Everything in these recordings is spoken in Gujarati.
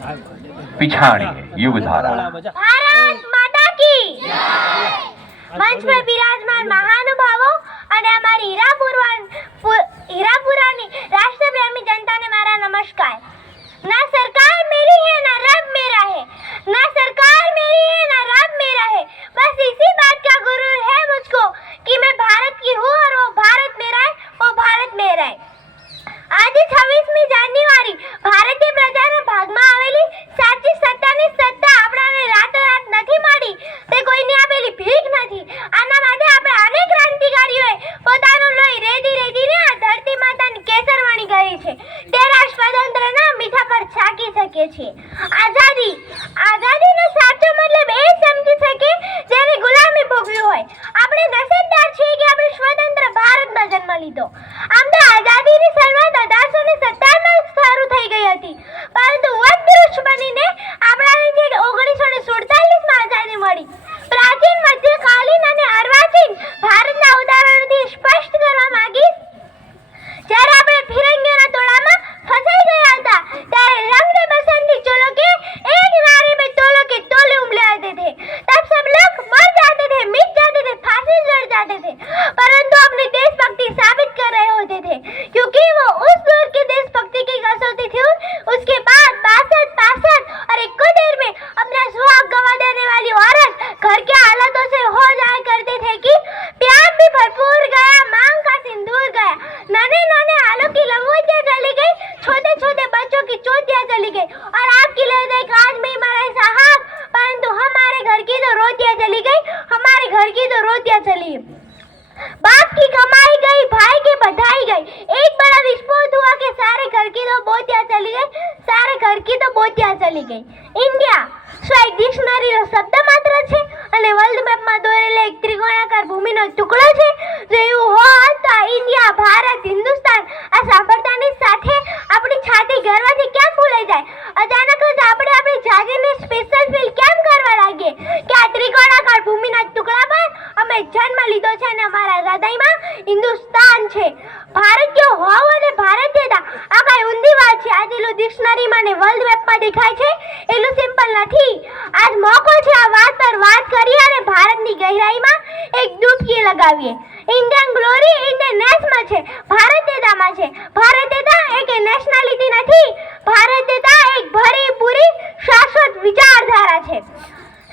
पिछाड़ी युगधारा। भारत माता की मंच पर विराजमान महानुभावों અને અમારી હીરાપુરાની રાષ્ટ્રપ્રેમી જનતાને મારા નમસ્કાર। ना सरकार मेरी है ना रब मेरा है, ना सरकार मेरी है ना रब मेरा है, बस इसी बात का गुरूर है मुझको कि मैं भारत की हूँ और वो भारत मेरा है, वो भारत मेरा है। आज 26મી જાન્યુઆરી ભારતીય પ્રજાના ભાગમાં આવેલી સાચી સત્તાની સત્તા આપણાને રાતોરાત નથી મળી, તે કોઈની આપેલી ભીખ નથી। આના માટે આપણે અનેક ક્રાંતિકારીઓએ પોતાનું લોહી રેડીને આ ધરતી માતાની કેસરવાણી કરી છે, તેના સ્વતંત્રના મીઠા પર છાકી શકે છે। આઝાદીનો સાચો મતલબ એ સમજી શકે જેને ગુલામી ભોગવી હોય। આપણે નસીબદાર છીએ કે આપણે સ્વતંત્ર ભારતમાં જન્મ લીધો। આમ તો આઝાદીની શરૂઆત 1857માં શરૂ થઈ ગઈ હતી, પરંતુ વટવૃક્ષ બનીને આપણાને 1947માં આઝાદી મળી। પ્રાચીન, મધ્યકાલીન અને અર્વાચીન ભારતના ઉદાહરણોથી સ્પષ્ટ કરવા માંગીશ। જ્યારે આપણે ફિરંગીઓના ટોળામાં ફસાઈ ગયા હતા ત્યારે રંગ दे बसंती चोलों के एक नारे में तोलों के तोले उमले आते थे, तब सब लोग मर जाते थे, मिट जाते थे, फांसी चढ़ जाते थे, परंतु अपनी देशभक्ति साबित कर रहे होते थे, क्योंकि वो उस दौर की देशभक्ति की कसौटी थी। उसके बाद 62, 65 और 71 में अपना सुहाग गंवा देने वाली औरत घर के हालातों से हो जाया करते थे कि प्यार भी भरपूर गया, मांग का सिंदूर गया, नन्हे नन्हे हालों की लंगोटियां चली गई, छोटे छोटे बच्चों की चोटियां चली गई, और आपकी लड़ाई आज में मरे साहब, परंतु हमारे घर की तो रोटियां चली गई, हमारे घर की तो रोटियां चली। बाप की कमाई गई, भाई की बधाई गई, एक बड़ा विस्फोट हुआ कि सारे घर की तो बोटियां चली गई, सारे घर की तो बोटियां चली गई। इंडिया એક ડિક્શનરીનો શબ્દ માત્ર છે અને વર્લ્ડ મેપમાં દોરેલા એક ત્રિકોણાકાર ભૂમિનો ટુકડો છે। જો એવું હોત તો ઇન્ડિયા, ભારત, હિન્દુસ્તાન આ સાંભળતાની સાથે આપણી છાતી ગર્વથી કેમ ફૂલાઈ જાય? અચાનક જ આપણે આપણી જાગીરને સ્પેશિયલ ફીલ કેમ કરવા લાગીએ કે આ ત્રિકોણાકાર ભૂમિના ટુકડા પર અમે જન્મ લીધો છે અને અમારા હૃદયમાં હિન્દુસ્તાન છે। ભારતીય હોવ અને ભારતીયતા આ કાંઈ ઊંધી વાત છે। આ જેટલું ડિક્શનરીમાં અને વર્લ્ડ મેપમાં દેખાય છે એટલું સિમ્પલ નથી। आज मौको છે આ વાત પર વાત કરીએ અને ભારતની ગહેરાઈમાં એક ડૂબકી લગાવીએ। ઇન્ડિયન ગ્લોરી ઇન્ડિયન નેશમાં છે, ભારતીયતામાં છે। ભારતીયતા એક નેશનાલિટી નથી, ભારતીયતા એક ભરી પૂરી શાશ્વત વિચારધારા છે।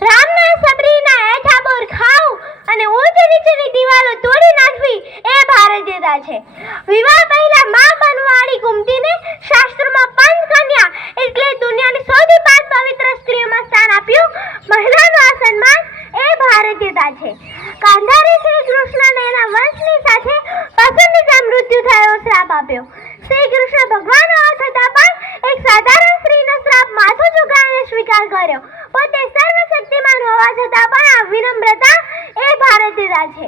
રામના સબરીના હેઠા બોર ખાવું અને ઊંચ નીચેની દિવાલો તોડી નાખવી એ ભારતીયતા છે। વિવાહ પહેલા માં બનવાળી કુંતીને શાસ્ત્રમાં પંચ કન્યા એટલે દુનિયાની સૌથી 5 પવિત્ર સ્ત્રીઓમાં સ્થાન આપ્યું। મહિલાનું આ સન્માન એ ભારતીયતા છે। ગાંધારી શ્રી કૃષ્ણને એના વંશની સાથે પસંદીદા મૃત્યુ થયો શ્રાપ આપ્યો। શ્રી કૃષ્ણ ભગવાન હોવા છતાં પણ એક સાધારણ સ્ત્રીનો શ્રાપ માથું ઝુકાવીને સ્વીકાર કર્યો। પોતે સર્વશક્તિમાન હોવા છતાં પણ આ વિનમ્રતા એ ભારતીયતા છે।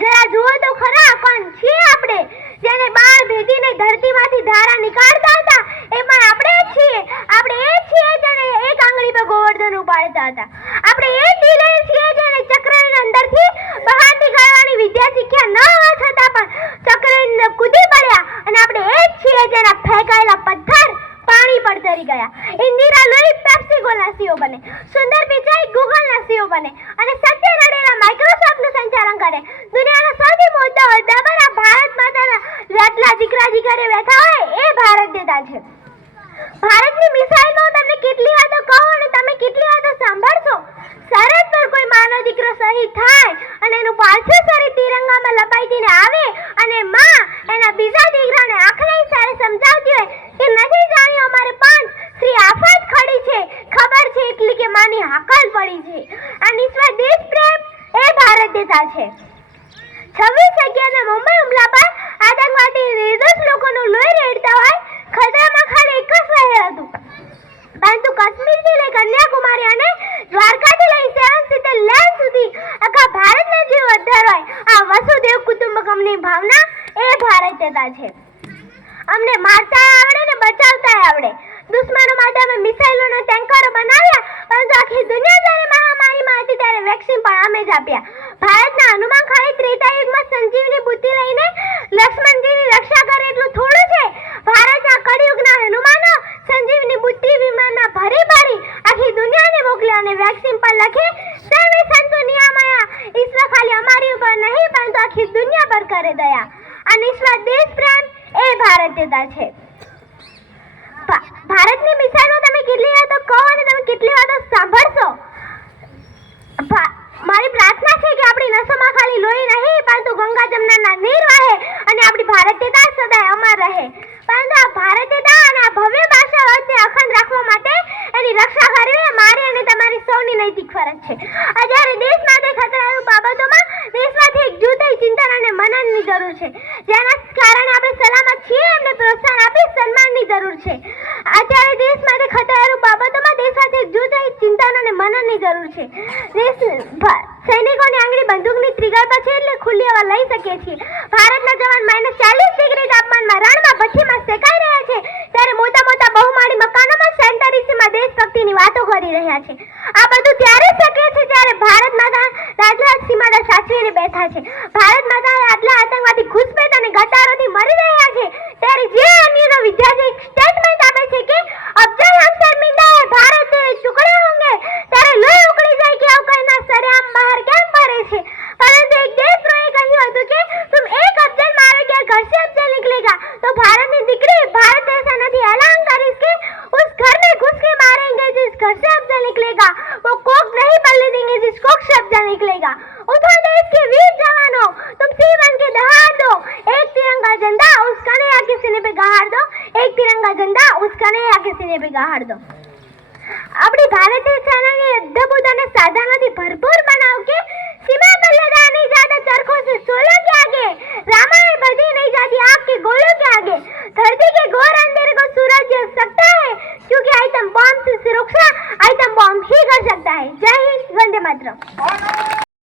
જરા જુઓ તો ખરા, કોણ છીએ આપણે? જેને બાળ ભેટીને ધરતીમાંથી ધારા નીકાળતા હતા એ પણ આપણે જ છીએ। આપણે એ જ છીએ જેને એક આંગળી પર ગોવર્ધન ઉપાડતા હતા। આપણે એ જ છીએ જેને ચક્રની અંદરથી બહાર નીકળવાની વિદ્યા શીખ્યા ન હોવા છતાં પણ ચક્રની અંદર કૂદી પડ્યા। અને આપણે એ જ છીએ જેના ફેંકાયેલા પથ્થર પાણી પર તરી ગયા। ઇન્દિરા લોહી પેપ્સીકોના સીઓ બને, સુંદર પિચાઈ ગૂગલના સીઓ બને અને સત્ય રડેલા માઇક્રોસોફ્ટનું સંચાલન કરે। દુનિયાનો સૌથી મોટો હોદ્દા પર આ ભારત માતાના લાડલા દીકરા દીકરીઓ બેઠા હોય એ ભારતીયતા છે। ભારતની મિસાઇલમાં તમને કેટલી વાતો કહું અને તમે કેટલી વાતો સાંભળશો। સરહદ પર કોઈ માનો દીકરો શહીદ થાય અને એનું પાર્થિવ શરીર તિરંગામાં લપાટીને આવે અને માં એના બીજા દીકરાને આંખના ઇશારે સમજાવતી હોય કે નથી જાણ્યું અમારે પાંચ શ્રી આફત ખડી છે, ખબર છે એટલી કે માની હાકલ પડી છે। આ નિસ્વાર્થ દેશ પ્રેમ એ ભારતીયતા છે। 26/11 મુંબઈ હુમલા પર આતંકવાદી નિર્દોષ લોકોનું લોહી રેડતા હોય ખતરામાં ખાલી એક જ શહેર હતું, પરંતુ કાશ્મીરથી લઈ કન્યાકુમારી અને દ્વારકાથી લઈ 7 લેન્ડ સુધી આખા ભારતના જીવ અદ્ધર હોય આ વસુદેવ કુટુંબકમની ભાવના એ ભારતીયતા છે। અમને મારતા આવડે ને બચાવતા આવડે। દુશ્મનો માટે અમે મિસાઇલોના ટેન્કરો બનાવ્યા, પરંતુ આખી દુનિયા જ્યારે મહામારીમાં હતી ત્યારે વેક્સિન પણ અમે જ આપ્યા। ભારતના હનુમાન ખાલી ત્રેતા યુગમાં સંજીવની બુદ્ધિ લઈને લક્ષ્મણજીની રક્ષા કરે એટલું થોડું છે। ભારતના કળિયુગના હનુમાનો સંજીવની બુદ્ધિ વિમાન ऊपर लखे सर्वे संतो नियामया ईश्वर खाली हमारी ऊपर नहीं परंतु आखी दुनिया पर करे दया आ निस्वार्थ देश प्रेम એ ભારતીયતા છે ભારતની મિસાઈલો તમે કેટલી વાતો કહો અને તમે કેટલી વાતો સાંભળશો મારી પ્રાર્થના છે કે આપણી નસોમાં ખાલી લોહી નહીં પરંતુ ગંગા જમનાના નીર વહે અને આપણી ભારતીયતા સદાય અમર રહે પરંતુ આ ભારતીયતા અને આ ભવ્ય ભાષા વચ્ચે અખંડ રાખવા માટે એની રક્ષા કરવી મારી અને તમારી સૌની નૈતિક ફરજ છે આ જ્યારે દેશ માટે ખતરારૂપ બાબતોમાં દેશમાંથી એકજૂથ થઈ ચિંતન અને મનનની જરૂર છે જેના કારણે આપણે સલામત છીએ એમને પ્રોત્સાહન આપી સન્માનની જરૂર છે અત્યારે દેશ માટે ખતરારૂપ બાબતોમાં દેશમાંથી એકજૂથ થઈ ચિંતન અને મનનની જરૂર છે સૈનિકોની આંગળી બંદૂકની ટ્રિગર પર છે એટલે ખુલ્લી હવા લઈ શકીએ છીએ ભારતના જવાન -40 ડિગ્રી તાપમાનમાં રણમાં ભઠ્ઠીમાં શેકાઈ રહ્યા છે ત્યારે મોટા મોટા બહુમાળી મકાનોમાં સેન્ટરીસીમાં દેશભક્તિની વાતો કરી રહ્યા છે આ બધું ત્યારે શક્ય છે જ્યારે ભારત માતા રાજ્ય સીમાડા સાચવીને બેઠા છે ભારત માતા આટલા આતંકવાદી ઘૂસપેઠ અને ગદ્દારોથી મરી રહ્યા છે ત્યારે જે અન્યનો વિદ્યાર્થી સ્ટેટમેન્ટ આપે છે કે અફજલ હમ શર્મિંદા હૈ ભારત के टुकड़े होंगे ત્યારે લોહી ઉકળી જાય કે આવું કહીના સરેઆમ બહાર કેમ ફરે છે પરંતુ એક દેશદ્રોહી કહ્યું હતું કે तुम एक अफजल मारोगे घर से अफजल निकलेगा तो भारत की दिक्री भारत ऐसा नहीं ऐलान कर इसके उस घर में घुस के मारेंगे जिस घर से अफजल निकलेगा वो कोक नहीं पलने देंगे जिस कोक से अफजल निकलेगा उठो देश के वीर जवानों तुम सिर बन के दहाड़ दो एक तिरंगा झंडा उस कन्हैया के सीने पे गाड़ दो एक तिरंगा झंडा उस कन्हैया के सीने पे गाड़ दो अपनी भारतीय सेनानी अद्भुत અને સાધનોથી ભરપૂર બનાવ કે सीमा पर लगा नहीं जाता चरखों से सोलह के आगे रामायण बढ़ी नहीं जाती आग के गोलों के आगे धरती के घोर अंधेरे को सूरज जल सकता है क्योंकि आइटम बॉम्ब से सुरक्षा आइटम बॉम्ब ही कर सकता है जय हिंद वंदे मातरम